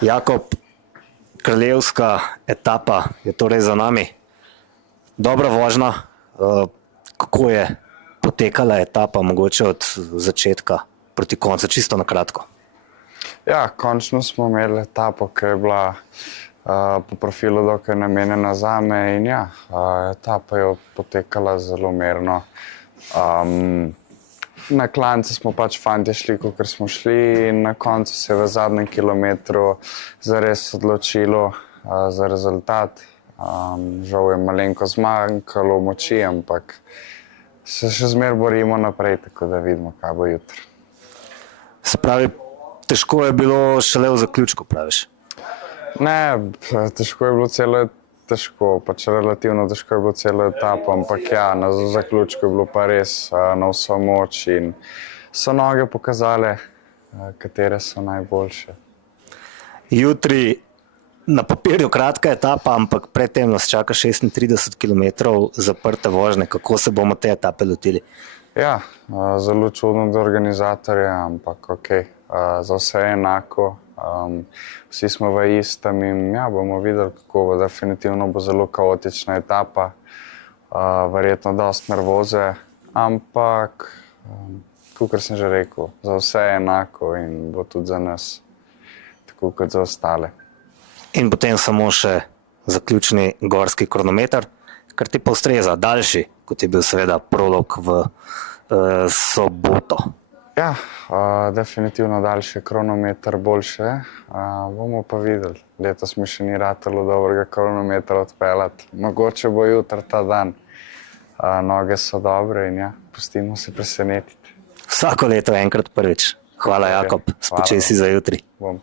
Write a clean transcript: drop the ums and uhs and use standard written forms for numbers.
Jakob, kraljevska etapa je torej za nami. Dobra vožnja. Kako je potekala etapa, mogoče od začetka proti koncu, čisto na kratko? Ja, končno smo imeli etapo, ki je bila po profilu dokaj namenjena zame in ja, etapa je potekala zelo mirno. Na klance smo pač fantje šli, kakor smo šli, in na koncu se je v zadnjem kilometru zares odločilo za rezultat. Žal je malenko zmanjkalo moči, ampak se še zmeraj borimo naprej, tako da vidimo, kaj bo jutri. Se pravi, težko je bilo šele v zaključku, praviš? Ne, težko je bilo pač relativno težko je bilo celo etapo, ampak ja, na zaključku je bilo pa res na vso moč in so noge pokazale, katere so najboljše. Jutri na papirju kratka etapa, ampak predtem nas čaka 36 km zaprte vožnje. Kako se bomo te etape lotili? Ja, zelo čudno do organizatorja, ampak okej, za vse je enako. Vsi smo v istem in ja, bomo videli, kako bo. Definitivno bo zelo kaotična etapa, verjetno dosti nervoze, ampak, kakor sem že rekel, za vse je enako in bo tudi za nas, tako kot za ostale. In potem samo še zaključni gorski kronometer, kar ti pa ustreza, daljši, kot je bil seveda prolog v soboto. Ja, definitivno daljši kronometer, boljše. Bomo pa videli. Letos mi še ni ratalo dobrega kronometra odpeljati. Mogoče bo jutri ta dan. Noge so dobre in ja, pustimo se presenetiti. Vsako leto enkrat prvič. Hvala, Jakob. Spočij si za jutri. Bom.